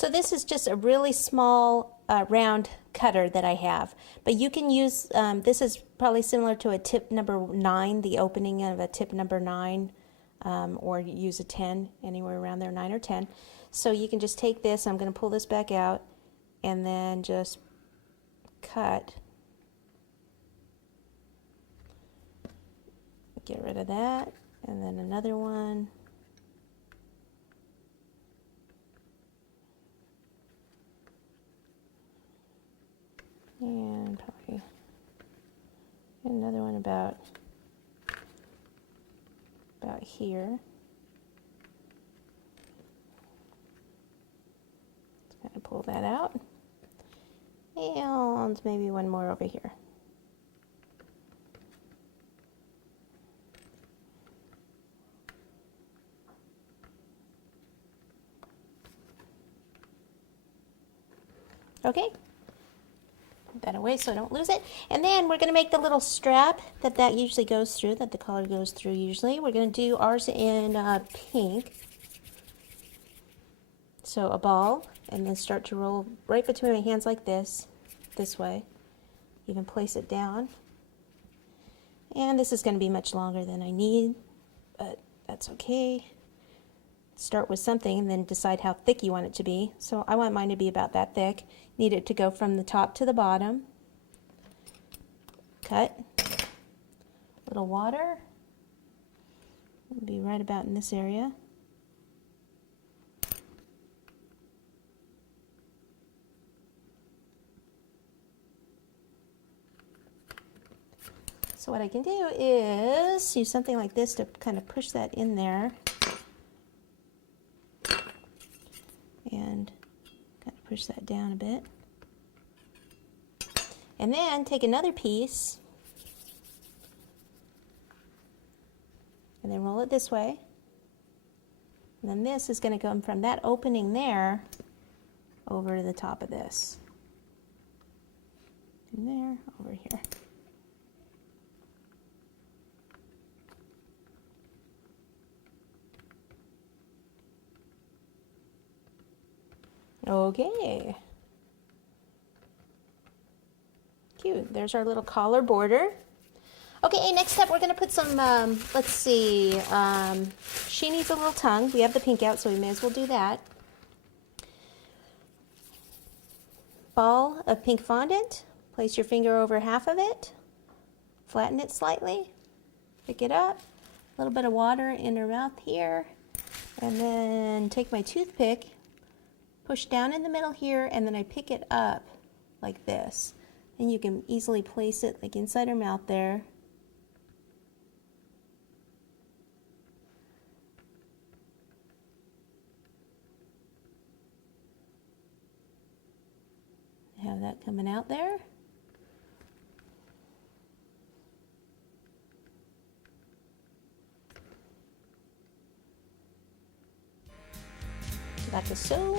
So this is just a really small round cutter that I have, but you can use, this is probably similar to a tip number 9, the opening of a tip number 9, or use a 10, anywhere around there, 9 or 10. So you can just take this, I'm going to pull this back out, and then just cut. Get rid of that, and then another one. And probably another one about here. Just kind of pull that out, and maybe one more over here. Okay. Put that away so I don't lose it. And then we're going to make the little strap that usually goes through, that the collar goes through usually. We're going to do ours in pink. So a ball, and then start to roll right between my hands like this way. Even place it down. And this is going to be much longer than I need, but that's okay. Start with something and then decide how thick you want it to be. So I want mine to be about that thick. Need it to go from the top to the bottom. Cut. A little water. It'll be right about in this area. So what I can do is use something like this to kind of push that in there. And kind of push that down a bit. And then take another piece and then roll it this way. And then this is going to come from that opening there over to the top of this. And there, over here. Okay. Cute. There's our little collar border. Okay, next up we're going to put some, let's see, she needs a little tongue. We have the pink out, so we may as well do that. Ball of pink fondant. Place your finger over half of it. Flatten it slightly. Pick it up. A little bit of water in her mouth here. And then take my toothpick, push down in the middle here, and then I pick it up like this. And you can easily place it like inside her mouth there. Have that coming out there. Like so.